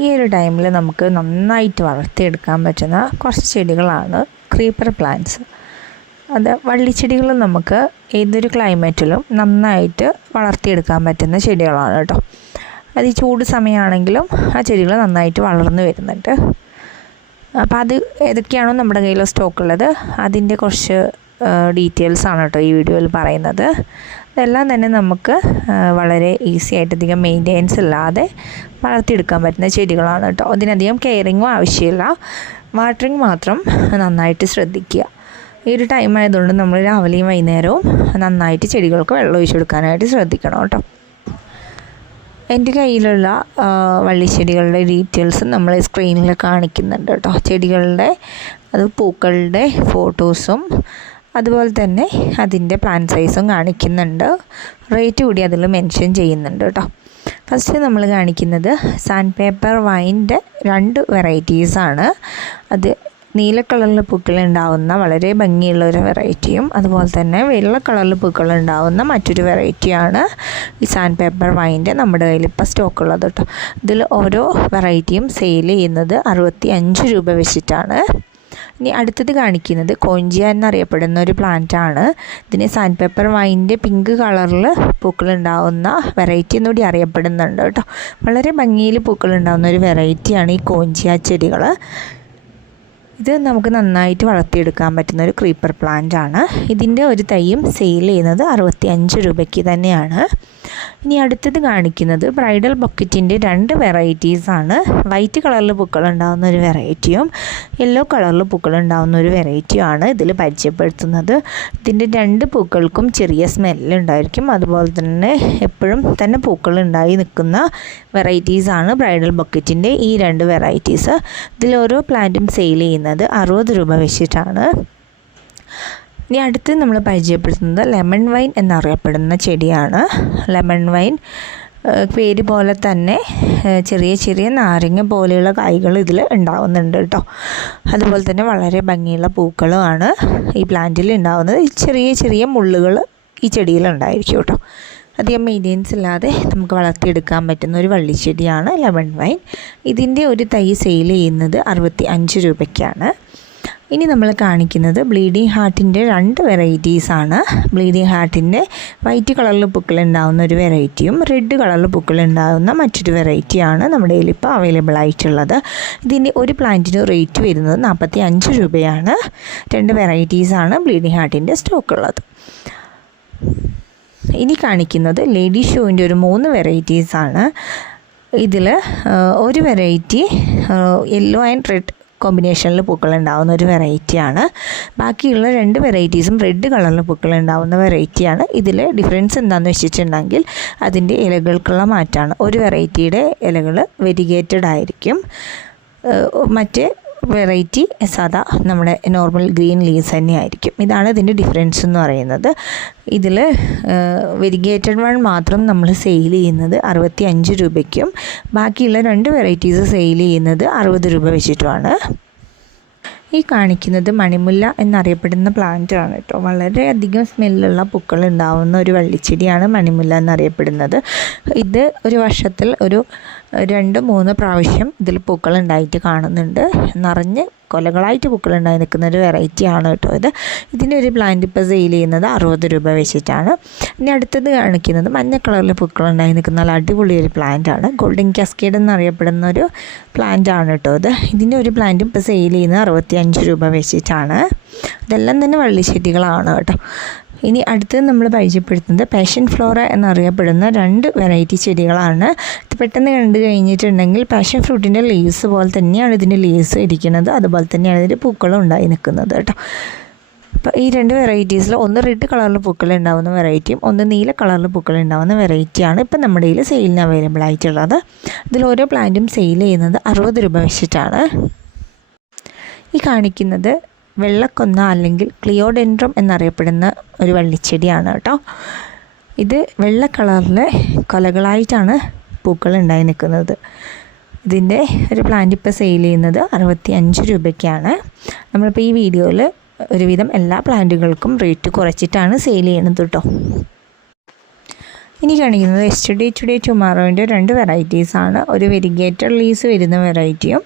ഈ ഒരു ടൈമിൽ നമുക്ക് നന്നായിട്ട് വളർത്തിയെടുക്കാൻ പറ്റുന്ന കുറച്ച് ചെടികളാണ് ക്രീപ്പർ പ്ലാന്റ്സ്. അത് വള്ളിച്ചെടികൾ നമുക്ക് ഏതൊരു ക്ലൈമറ്റിലും നന്നായിട്ട് വളർത്തിയെടുക്കാൻ പറ്റുന്ന ചെടികളാണ് കേട്ടോ. അത് ഈ ചൂട് സമയമാണെങ്കിലും ആ ചെടികൾ നന്നായിട്ട് വളർന്നു വരുന്നുണ്ട്. അപ്പോൾ അത് ഏതൊക്കെയാണോ നമ്മുടെ കയ്യിൽ സ്റ്റോക്ക് ഉള്ളത് അതിന്റെ കുറച്ച് ഡീറ്റെയിൽസ് ആണ് കേട്ടോ ഈ വീഡിയോയിൽ പറയുന്നത്. ഇതെല്ലാം തന്നെ നമുക്ക് വളരെ ഈസി ആയിട്ട് അധികം മെയിന്റെനൻസ് ഇല്ലാതെ വളർത്തിയെടുക്കാൻ പറ്റുന്ന ചെടികളാണ് കേട്ടോ. അതിനധികം കെയറിങ്ങും ആവശ്യമില്ല. വാട്ടറിങ് മാത്രം നന്നായിട്ട് ശ്രദ്ധിക്കുക. ഈ ഒരു ടൈം ആയതുകൊണ്ട് നമ്മൾ രാവിലെയും വൈകുന്നേരവും നന്നായിട്ട് ചെടികൾക്ക് വെള്ളം ഒഴിച്ചു കൊടുക്കാനായിട്ട് ശ്രദ്ധിക്കണം കേട്ടോ. എന്റെ കയ്യിലുള്ള വള്ളിച്ചെടികളുടെ ഡീറ്റെയിൽസ് നമ്മൾ സ്ക്രീനിൽ കാണിക്കുന്നുണ്ട് കേട്ടോ. ചെടികളുടെ അത് പൂക്കളുടെ ഫോട്ടോസും അതുപോലെ തന്നെ അതിന്റെ പ്ലാൻ സൈസും കാണിക്കുന്നുണ്ട്. റേറ്റ് കൂടി അതിൽ മെൻഷൻ ചെയ്യുന്നുണ്ട് കേട്ടോ. ഫസ്റ്റ് നമ്മൾ കാണിക്കുന്നത് സാൻഡ് പേപ്പർ വൈന്റെ രണ്ട് വെറൈറ്റീസാണ് അത് നീല കളറിൽ പൂക്കൾ ഉണ്ടാവുന്ന വളരെ ഭംഗിയുള്ള ഒരു വെറൈറ്റിയും അതുപോലെ തന്നെ വെള്ള കളറിൽ പൂക്കൾ ഉണ്ടാവുന്ന മറ്റൊരു വെറൈറ്റിയാണ് ഈ സാൻഡ് പേപ്പർ വൈന്റെ നമ്മുടെ കയ്യിൽ ഇപ്പോൾ സ്റ്റോക്ക് ഉള്ളത് കേട്ടോ. ഇതിൽ ഓരോ വെറൈറ്റിയും സെയിൽ ചെയ്യുന്നത് അറുപത്തി അഞ്ച് രൂപ വെച്ചിട്ടാണ്. ഇനി അടുത്തത് കാണിക്കുന്നത് കോഞ്ചിയ എന്നറിയപ്പെടുന്ന ഒരു പ്ലാന്റ് ആണ്. ഇതിന് സാൻഡ് പേപ്പർ വൈന്റെ പിങ്ക് കളറിൽ പൂക്കൾ ഉണ്ടാവുന്ന വെറൈറ്റി എന്നുകൂടി അറിയപ്പെടുന്നുണ്ട് കേട്ടോ. വളരെ ഭംഗിയിൽ പൂക്കൾ ഉണ്ടാവുന്ന ഒരു വെറൈറ്റിയാണ് ഈ കോഞ്ചിയ ചെടികൾ ഇത് നമുക്ക് നന്നായിട്ട് വളർത്തിയെടുക്കാൻ പറ്റുന്ന ഒരു ക്രീപ്പർ പ്ലാന്റ് ആണ്. ഇതിന്റെ ഒരു തൈയും സെയിൽ ചെയ്യുന്നത് അറുപത്തി അഞ്ച് രൂപയ്ക്ക് തന്നെയാണ്. ഇനി അടുത്തത് കാണിക്കുന്നത് ബ്രൈഡൽ ബൊക്കറ്റിന്റെ രണ്ട് വെറൈറ്റീസ് ആണ്. വൈറ്റ് കളറിൽ പൂക്കൾ ഉണ്ടാകുന്ന ഒരു വെറൈറ്റിയും യെല്ലോ കളറിൽ പൂക്കൾ ഉണ്ടാകുന്ന ഒരു വെറൈറ്റിയും ആണ് ഇതിൽ പരിചയപ്പെടുത്തുന്നത്. ഇതിന്റെ രണ്ട് പൂക്കൾക്കും ചെറിയ സ്മെല്ലുണ്ടായിരിക്കും അതുപോലെ തന്നെ എപ്പോഴും തന്നെ പൂക്കൾ ഉണ്ടായി നിൽക്കുന്ന വെറൈറ്റീസാണ് ബ്രൈഡൽ ബൊക്കറ്റിന്റെ ഈ രണ്ട് വെറൈറ്റീസ് ഇതിൽ ഓരോ പ്ലാന്റും സെയിൽ ചെയ്യുന്നത് അറുപത് രൂപ വെച്ചിട്ടാണ്. ഇനി അടുത്ത് നമ്മൾ പരിചയപ്പെടുത്തുന്നത് ലെമൺ വൈൻ എന്നറിയപ്പെടുന്ന ചെടിയാണ്. ലെമൺ വൈൻ പേര് പോലെ തന്നെ ചെറിയ ചെറിയ നാരങ്ങ പോലെയുള്ള കായ്കൾ ഇതിൽ ഉണ്ടാവുന്നുണ്ട് കേട്ടോ. അതുപോലെ തന്നെ വളരെ ഭംഗിയുള്ള പൂക്കളുമാണ് ഈ പ്ലാന്റിൽ ഉണ്ടാവുന്നത്. ചെറിയ ചെറിയ മുള്ളുകൾ ഈ ചെടിയിൽ ഉണ്ടായിരിക്കും കേട്ടോ. അധികം മെയിന്റെനൻസ് ഇല്ലാതെ നമുക്ക് വളർത്തിയെടുക്കാൻ പറ്റുന്ന ഒരു വള്ളിച്ചെടിയാണ് ലെമൺ വൈൻ. ഇതിന്റെ ഒരു തൈ സെയിൽ ചെയ്യുന്നത് അറുപത്തി അഞ്ച് രൂപയ്ക്കാണ്. ഇനി നമ്മൾ കാണിക്കുന്നത് ബ്ലീഡിങ് ഹാർട്ടിന്റെ രണ്ട് വെറൈറ്റീസാണ് ബ്ലീഡിങ് ഹാർട്ടിന്റെ വൈറ്റ് കളറിൽ പൂക്കൾ ഉണ്ടാകുന്ന ഒരു വെറൈറ്റിയും റെഡ് കളറിൽ പൂക്കൾ ഉണ്ടാകുന്ന മറ്റൊരു വെറൈറ്റിയാണ് നമ്മുടെ കയ്യിൽ ഇപ്പോൾ അവൈലബിൾ ആയിട്ടുള്ളത്. ഇതിന്റെ ഒരു പ്ലാന്റിന് റേറ്റ് വരുന്നത് നാൽപ്പത്തി അഞ്ച് രൂപയാണ്. രണ്ട് വെറൈറ്റീസാണ് ബ്ലീഡിങ് ഹാർട്ടിന്റെ സ്റ്റോക്ക് ഉള്ളത്. ഇനി കാണിക്കുന്നത് ലേഡി ഷൂവിന്റെ ഒരു മൂന്ന് വെറൈറ്റീസാണ് ഇതിൽ ഒരു വെറൈറ്റി യെല്ലോ ആൻഡ് റെഡ് കോമ്പിനേഷനിൽ പൂക്കൾ ഉണ്ടാവുന്ന ഒരു വെറൈറ്റിയാണ് ബാക്കിയുള്ള രണ്ട് വെറൈറ്റീസും റെഡ് കളറിൽ പൂക്കൾ ഉണ്ടാവുന്ന വെറൈറ്റിയാണ് ഇതിൽ ഡിഫറൻസ് എന്താണെന്ന് വെച്ചിട്ടുണ്ടെങ്കിൽ അതിന്റെ ഇലകൾക്കുള്ള മാറ്റമാണ് ഒരു വെറൈറ്റിയുടെ ഇലകൾ വെരിഗേറ്റഡ് ആയിരിക്കും. മറ്റേ വെറൈറ്റി സാധാ നമ്മുടെ നോർമൽ ഗ്രീൻ ലീവ്സ് തന്നെയായിരിക്കും. ഇതാണ് ഇതിന്റെ ഡിഫറൻസ് എന്ന് പറയുന്നത്. ഇതിൽ വെരിഗേറ്റഡ് വൺ മാത്രം നമ്മൾ സെയിൽ ചെയ്യുന്നത് അറുപത്തി അഞ്ച് രൂപയ്ക്കും ബാക്കിയുള്ള രണ്ട് വെറൈറ്റീസ് സെയിൽ ചെയ്യുന്നത് അറുപത് രൂപ വെച്ചിട്ടുമാണ്. ഈ കാണിക്കുന്നത് മണിമുല്ല എന്നറിയപ്പെടുന്ന പ്ലാന്റ് ആണ് കേട്ടോ. വളരെയധികം സ്മെല്ലുള്ള പൂക്കൾ ഉണ്ടാവുന്ന ഒരു വള്ളിച്ചെടിയാണ് മണിമുല്ല എന്നറിയപ്പെടുന്നത്. ഇത് ഒരു വർഷത്തിൽ ഒരു രണ്ട് മൂന്ന് പ്രാവശ്യം ഇതിൽ പൂക്കൾ ഉണ്ടായിട്ട് കാണുന്നുണ്ട്. നിറഞ്ഞ് കൊലകളായിട്ട് പൂക്കൾ ഉണ്ടായി നിൽക്കുന്ന ഒരു വെറൈറ്റി ആണ് കേട്ടോ ഇത്. ഇതിന്റെ ഒരു പ്ലാന്റ് ഇപ്പോൾ സെയിൽ ചെയ്യുന്നത് അറുപത് രൂപ വെച്ചിട്ടാണ്. ഇനി അടുത്തത് കാണിക്കുന്നത് മഞ്ഞ കളറിൽ പൂക്കൾ ഉണ്ടായി നിൽക്കുന്ന നല്ല അടിപൊളി ഒരു പ്ലാന്റ് ആണ്. ഗോൾഡൻ കാസ്കേഡ് എന്നറിയപ്പെടുന്ന ഒരു പ്ലാന്റ് ആണ് കേട്ടോ ഇത്. ഇതിന്റെ ഒരു പ്ലാന്റ് ഇപ്പോൾ സെയിൽ ചെയ്യുന്നത് അറുപത്തി അഞ്ച് രൂപ വെച്ചിട്ടാണ്. ഇതെല്ലാം തന്നെ വള്ളിച്ചെടികളാണ് കേട്ടോ. ഇനി അടുത്തത് നമ്മൾ പരിചയപ്പെടുത്തുന്നത് പാഷൻ ഫ്ലോറ എന്നറിയപ്പെടുന്ന രണ്ട് വെറൈറ്റി ചെടികളാണ്. ഇത് പെട്ടെന്ന് കണ്ടു കഴിഞ്ഞിട്ടുണ്ടെങ്കിൽ പാഷൻ ഫ്രൂട്ടിന്റെ ലീവ്സ് പോലെ തന്നെയാണ് ഇതിന്റെ ലീവ്സ് ഇരിക്കുന്നത്. അതുപോലെ തന്നെയാണ് ഇതിന്റെ പൂക്കളും ഉണ്ടായി നിൽക്കുന്നത് കേട്ടോ. അപ്പോൾ ഈ രണ്ട് വെറൈറ്റീസിൽ ഒന്ന് റെഡ് കളറിൽ പൂക്കൾ ഉണ്ടാകുന്ന വെറൈറ്റിയും ഒന്ന് നീല കളറിൽ പൂക്കൾ ഉണ്ടാകുന്ന വെറൈറ്റിയാണ് ഇപ്പം നമ്മുടെ കയ്യിൽ സെയിലിന് അവൈലബിൾ ആയിട്ടുള്ളത്. ഇതിൽ ഓരോ പ്ലാന്റും സെയിൽ ചെയ്യുന്നത് അറുപത് രൂപ വെച്ചിട്ടാണ്. ഈ കാണിക്കുന്നത് വെള്ളക്കൊന്ന അല്ലെങ്കിൽ ക്ലിയോഡെൻഡ്രം എന്നറിയപ്പെടുന്ന ഒരു വള്ളിച്ചെടിയാണ് കേട്ടോ. ഇത് വെള്ള കളറിലെ കൊലകളായിട്ടാണ് പൂക്കൾ ഉണ്ടായി നിൽക്കുന്നത്. ഇതിന്റെ ഒരു പ്ലാന്റ് ഇപ്പോൾ സെയിൽ ചെയ്യുന്നത് അറുപത്തി അഞ്ച് രൂപയ്ക്കാണ്. നമ്മളിപ്പോൾ ഈ വീഡിയോയിൽ ഒരുവിധം എല്ലാ പ്ലാന്റുകൾക്കും റേറ്റ് കുറച്ചിട്ടാണ് സെയിൽ ചെയ്യുന്നത് കേട്ടോ. ഇനി കാണിക്കുന്നത് എസ്റ്റർഡേ ടുഡേ ടുമാറോന്റെ രണ്ട് വെറൈറ്റീസാണ് ഒരു വെരിഗേറ്റഡ് ലീസ് വരുന്ന വെറൈറ്റിയും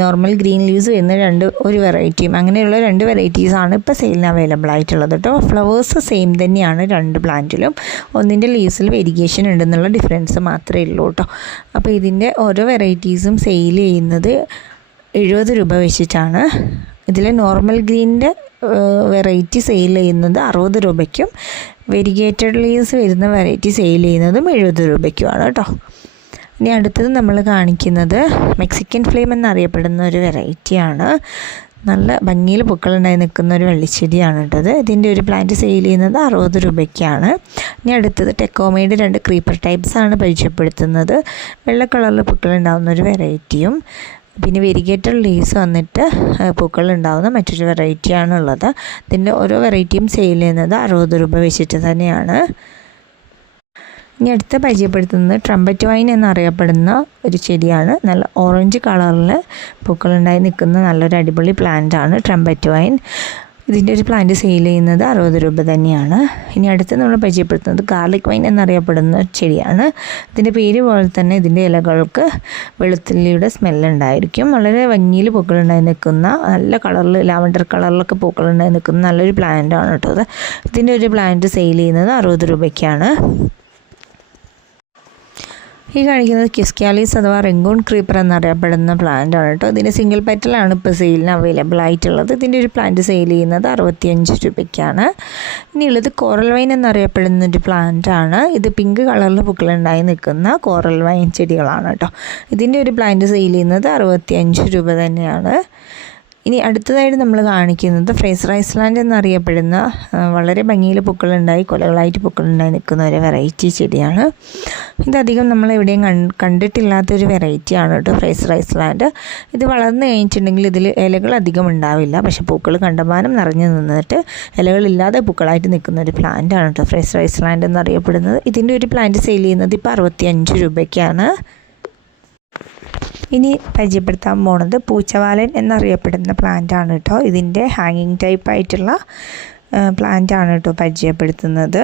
നോർമൽ ഗ്രീൻ ലീവ്സ് വരുന്ന രണ്ട് ഒരു വെറൈറ്റിയും അങ്ങനെയുള്ള രണ്ട് വെറൈറ്റീസാണ് ഇപ്പോൾ സെയിലിന് അവൈലബിൾ ആയിട്ടുള്ളത് കേട്ടോ. ഫ്ലവേഴ്സ് സെയിം തന്നെയാണ് രണ്ട് പ്ലാന്റിലും. ഒന്നിന്റെ ലീവ്സിൽ വെരിഗേഷൻ ഉണ്ടെന്നുള്ള ഡിഫറൻസ് മാത്രമേ ഉള്ളൂ കേട്ടോ. അപ്പോൾ ഇതിന്റെ ഓരോ വെറൈറ്റീസും സെയിൽ ചെയ്യുന്നത് എഴുപത് രൂപ വെച്ചിട്ടാണ്. ഇതിൽ നോർമൽ ഗ്രീനിന്റെ വെറൈറ്റി സെയിൽ ചെയ്യുന്നത് അറുപത് രൂപയ്ക്കും. വെരിഗേറ്റഡ് ലീവ്സ് വരുന്ന വെറൈറ്റി സെയിൽ ചെയ്യുന്നതും എഴുപത് രൂപയ്ക്കുമാണ് കേട്ടോ. ഇനി അടുത്തത് നമ്മൾ കാണിക്കുന്നത് മെക്സിക്കൻ ഫ്ലെയിം എന്നറിയപ്പെടുന്ന ഒരു വെറൈറ്റിയാണ് നല്ല ഭംഗിയിൽ പൂക്കളുണ്ടായി നിൽക്കുന്ന ഒരു വെള്ളിച്ചെടിയാണ് കേട്ടത് ഇതിന്റെ ഒരു പ്ലാന്റ് സെയിൽ ചെയ്യുന്നത് അറുപത് രൂപയ്ക്കാണ്. ഇനി അടുത്തത് ടെക്കോമയുടെ രണ്ട് ക്രീപ്പർ ടൈപ്സ് ആണ് പരിചയപ്പെടുത്തുന്നത്. വെള്ള കളറിൽ പൂക്കളുണ്ടാകുന്ന ഒരു വെറൈറ്റിയും പിന്നെ വെരിഗേറ്റഡ് ലീവ്സ് വന്നിട്ട് പൂക്കൾ ഉണ്ടാകുന്ന മറ്റൊരു വെറൈറ്റിയാണുള്ളത് ഇതിന്റെ ഓരോ വെറൈറ്റിയും സെയിൽ ചെയ്യുന്നത് അറുപത് രൂപ വെച്ചിട്ട് തന്നെയാണ്. ഇനി അടുത്ത പരിചയപ്പെടുത്തുന്നത് ട്രംപറ്റ് വൈൻ എന്നറിയപ്പെടുന്ന ഒരു ചെടിയാണ്. നല്ല ഓറഞ്ച് കളറിൽ പൂക്കളുണ്ടായി നിൽക്കുന്ന നല്ലൊരു അടിപൊളി പ്ലാന്റ് ആണ് ട്രംപറ്റ് വൈൻ ഇതിന്റെ ഒരു പ്ലാന്റ് സെയിൽ ചെയ്യുന്നത് അറുപത് രൂപ തന്നെയാണ്. ഇനി അടുത്ത് നമ്മൾ പരിചയപ്പെടുത്തുന്നത് ഗാർലിക് വൈൻ എന്നറിയപ്പെടുന്ന ചെടിയാണ്. ഇതിന്റെ പേര് പോലെ തന്നെ ഇതിന്റെ ഇലകൾക്ക് വെളുത്തുള്ളിയുടെ സ്മെല്ലുണ്ടായിരിക്കും വളരെ ഭംഗിയിൽ പൂക്കളുണ്ടായി നിൽക്കുന്ന നല്ല കളറിൽ ലാവണ്ടർ കളറിലൊക്കെ പൂക്കളുണ്ടായി നിൽക്കുന്ന നല്ലൊരു പ്ലാന്റ് ആണ് കേട്ടോ ഇതിന്റെ ഒരു പ്ലാന്റ് സെയിൽ ചെയ്യുന്നത് അറുപത് രൂപയ്ക്കാണ്. ഈ കാണിക്കുന്നത് കിസ്ക്യാലീസ് അഥവാ റെങ്കൂൺ ക്രീപ്പർ എന്നറിയപ്പെടുന്ന പ്ലാന്റ് ആണ് കേട്ടോ. ഇതിന്റെ സിംഗിൾ പെറ്റലാണ് ഇപ്പോൾ സെയിലിന് അവൈലബിൾ ആയിട്ടുള്ളത്. ഇതിന്റെ ഒരു പ്ലാന്റ് സെയിൽ ചെയ്യുന്നത് അറുപത്തിയഞ്ച് രൂപയ്ക്കാണ്. ഇനിയുള്ളത് കോറൽ വൈൻ എന്നറിയപ്പെടുന്ന ഒരു പ്ലാന്റ് ആണ്. ഇത് പിങ്ക് കളറിൽ പൂക്കളുണ്ടായി നിൽക്കുന്ന കോറൽ വൈൻ ചെടികളാണ് കേട്ടോ. ഇതിന്റെ ഒരു പ്ലാന്റ് സെയിൽ ചെയ്യുന്നത് അറുപത്തിയഞ്ച് രൂപ തന്നെയാണ്. ഇനി അടുത്തതായിട്ട് നമ്മൾ കാണിക്കുന്നത് ഫ്രേസർ ഐസ്ലാൻഡ് എന്നറിയപ്പെടുന്ന വളരെ ഭംഗിയിൽ പൂക്കളുണ്ടായി കൊലകളായിട്ട് പൂക്കളുണ്ടായി നിൽക്കുന്ന ഒരു വെറൈറ്റി ചെടിയാണ്. ഇതധികം നമ്മൾ എവിടെയും കണ്ടിട്ടില്ലാത്തൊരു വെറൈറ്റിയാണ് കേട്ടോ ഫ്രേസർ ഐസ്ലാൻഡ് ഇത് വളർന്നു കഴിഞ്ഞിട്ടുണ്ടെങ്കിൽ ഇതിൽ ഇലകൾ അധികം ഉണ്ടാവില്ല. പക്ഷെ പൂക്കൾ കണ്ടമാനം നിറഞ്ഞു നിന്നിട്ട് ഇലകളില്ലാതെ പൂക്കളായിട്ട് നിൽക്കുന്ന ഒരു പ്ലാന്റ് ആണ് കേട്ടോ ഫ്രേസർ ഐസ്ലാൻഡ് എന്നറിയപ്പെടുന്നത്. ഇതിന്റെ ഒരു പ്ലാന്റ് സെയിൽ ചെയ്യുന്നത് ഇപ്പോൾ അറുപത്തി അഞ്ച് രൂപയ്ക്കാണ്. ഇനി പരിചയപ്പെടുത്താൻ പോണത് പൂച്ചവാലൻ എന്നറിയപ്പെടുന്ന പ്ലാന്റ് ആണ് കേട്ടോ ഇതിന്റെ ഹാങ്ങിങ് ടൈപ്പ് ആയിട്ടുള്ള പ്ലാന്റ് ആണ് കേട്ടോ പരിചയപ്പെടുത്തുന്നത്.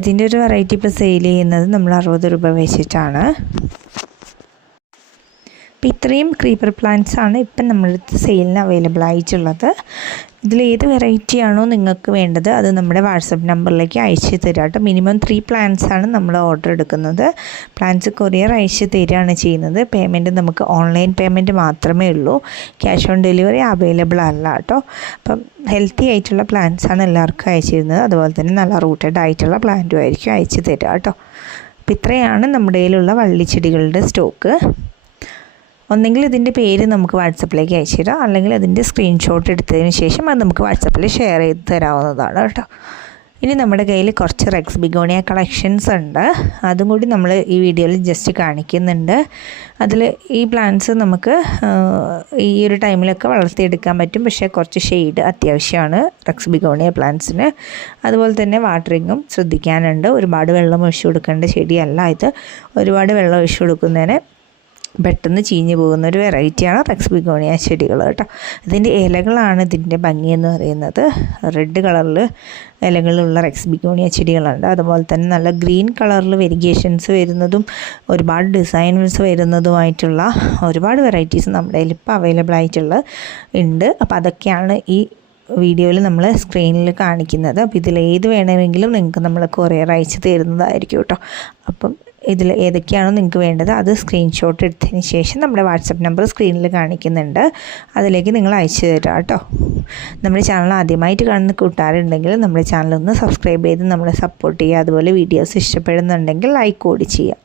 ഇതിന്റെ ഒരു വെറൈറ്റി ഇപ്പോൾ സെയിൽ ചെയ്യുന്നത് നമ്മൾ അറുപത് രൂപ വെച്ചിട്ടാണ്. അപ്പോൾ ഇത്രയും ക്രീപ്പർ പ്ലാന്റ്സ് ആണ് ഇപ്പം നമ്മളടുത്ത് സെയിലിന് അവൈലബിൾ ആയിട്ടുള്ളത്. ഇതിൽ ഏത് വെറൈറ്റി ആണോ നിങ്ങൾക്ക് വേണ്ടത് അത് നമ്മുടെ വാട്സപ്പ് നമ്പറിലേക്ക് അയച്ച് തരാം കേട്ടോ. മിനിമം ത്രീ പ്ലാൻസ് ആണ് നമ്മൾ ഓർഡർ എടുക്കുന്നത്. പ്ലാന്റ്സ് കൊറിയർ അയച്ച് തരികയാണ് ചെയ്യുന്നത്. പേയ്മെന്റ് നമുക്ക് ഓൺലൈൻ പേയ്മെന്റ് മാത്രമേ ഉള്ളൂ. ക്യാഷ് ഓൺ ഡെലിവറി അവൈലബിൾ അല്ല കേട്ടോ. അപ്പം ഹെൽത്തി ആയിട്ടുള്ള പ്ലാൻസ് ആണ് എല്ലാവർക്കും അയച്ചു തരുന്നത് അതുപോലെ തന്നെ നല്ല റൂട്ടഡ് ആയിട്ടുള്ള പ്ലാന്റും ആയിരിക്കും അയച്ചു തരിക കേട്ടോ. അപ്പം ഇത്രയാണ് നമ്മുടെ കയ്യിലുള്ള വള്ളിച്ചെടികളുടെ സ്റ്റോക്ക് ഒന്നെങ്കിൽ ഇതിന്റെ പേര് നമുക്ക് വാട്സപ്പിലേക്ക് അയച്ചു തരാം അല്ലെങ്കിൽ അതിന്റെ സ്ക്രീൻഷോട്ട് എടുത്തതിന് ശേഷം അത് നമുക്ക് വാട്സപ്പിൽ ഷെയർ ചെയ്ത് തരാവുന്നതാണ് കേട്ടോ. ഇനി നമ്മുടെ കയ്യിൽ കുറച്ച് റെക്സ് ബിഗോണിയ കളക്ഷൻസ് ഉണ്ട്. അതും കൂടി നമ്മൾ ഈ വീഡിയോയിൽ ജസ്റ്റ് കാണിക്കുന്നുണ്ട്. അതിൽ ഈ പ്ലാന്റ്സ് നമുക്ക് ഈ ഒരു ടൈമിലൊക്കെ വളർത്തിയെടുക്കാൻ പറ്റും. പക്ഷേ കുറച്ച് ഷെയ്ഡ് അത്യാവശ്യമാണ് റെക്സ് ബിഗോണിയ പ്ലാന്റ്സിന് അതുപോലെ തന്നെ വാട്ടറിങ്ങും ശ്രദ്ധിക്കാനുണ്ട്. ഒരുപാട് വെള്ളം ഒഴിച്ചു കൊടുക്കേണ്ട ചെടിയല്ല ഇത്. ഒരുപാട് വെള്ളം ഒഴിച്ചു കൊടുക്കുന്നതിന് പെട്ടെന്ന് ചീഞ്ഞു പോകുന്ന ഒരു വെറൈറ്റിയാണ് റെക്സ് ബിഗോണിയ ചെടികൾ കേട്ടോ. ഇതിന്റെ ഇലകളാണ് ഇതിന്റെ ഭംഗി എന്ന് പറയുന്നത്. റെഡ് കളറിൽ ഇലകളിലുള്ള റെക്സ് ബിഗോണിയ ചെടികളുണ്ട്. അതുപോലെ തന്നെ നല്ല ഗ്രീൻ കളറിൽ വെരിഗേഷൻസ് വരുന്നതും ഒരുപാട് ഡിസൈൻസ് വരുന്നതുമായിട്ടുള്ള ഒരുപാട് വെറൈറ്റീസ് നമ്മുടെ കയ്യിൽ ഇപ്പോൾ അവൈലബിൾ ആയിട്ടുള്ള ഉണ്ട്. അപ്പോൾ അതൊക്കെയാണ് ഈ വീഡിയോയിൽ നമ്മൾ സ്ക്രീനിൽ കാണിക്കുന്നത്. അപ്പോൾ ഇതിൽ ഏത് വേണമെങ്കിലും നിങ്ങൾക്ക് നമ്മൾ കൊറിയർ അയച്ച് തരുന്നതായിരിക്കും കേട്ടോ. അപ്പം ഇതിൽ ഏതൊക്കെയാണോ നിങ്ങൾക്ക് വേണ്ടത് അത് സ്ക്രീൻഷോട്ട് എടുത്തതിന് ശേഷം നമ്മുടെ വാട്സപ്പ് നമ്പർ സ്ക്രീനിൽ കാണിക്കുന്നുണ്ട്. അതിലേക്ക് നിങ്ങൾ അയച്ചു തരാം കേട്ടോ. നമ്മുടെ ചാനൽ ആദ്യമായിട്ട് കാണുന്ന കൂട്ടുകാരുണ്ടെങ്കിൽ നമ്മുടെ ചാനൽ ഒന്ന് സബ്സ്ക്രൈബ് ചെയ്ത് നമ്മളെ സപ്പോർട്ട് ചെയ്യുക. അതുപോലെ വീഡിയോസ് ഇഷ്ടപ്പെടുന്നുണ്ടെങ്കിൽ ലൈക്ക് കൂടി ചെയ്യുക.